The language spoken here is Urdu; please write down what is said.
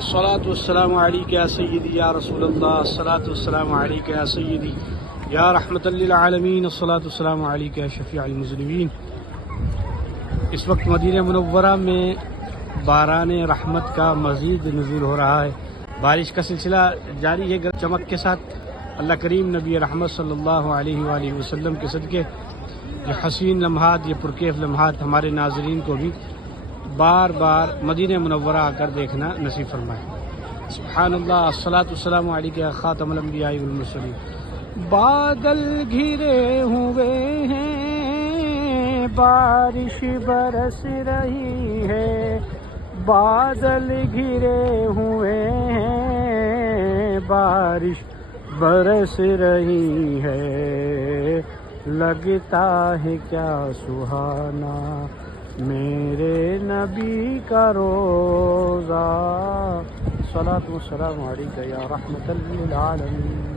الصلاة والسلام علیک یا سیدی یا رسول اللہ، الصلاة والسلام علیک یا سیدی یا رحمت للعالمین، الصلاة والسلام علیک یا شفیع المذنبین۔ اس وقت مدینہ منورہ میں باران رحمت کا مزید نزول ہو رہا ہے، بارش کا سلسلہ جاری ہے گرج چمک کے ساتھ۔ اللہ کریم نبی رحمت صلی اللہ علیہ وآلہ وسلم کے صدقے یہ حسین لمحات، یہ پرکیف لمحات ہمارے ناظرین کو بھی بار بار مدینہ منورہ آ کر دیکھنا نصیب فرمائے۔ سبحان اللہ، الصلاۃ والسلام علیک یا خاتم الانبیاء والمرسلین۔ بادل گھرے ہوئے ہیں، بارش برس رہی ہے، بادل گھرے ہوئے ہیں، بارش برس رہی ہے، لگتا ہے کیا سہانا میرے نبی کا روزہ۔ صلاۃ و سلام علیک یا رحمت للعالمین۔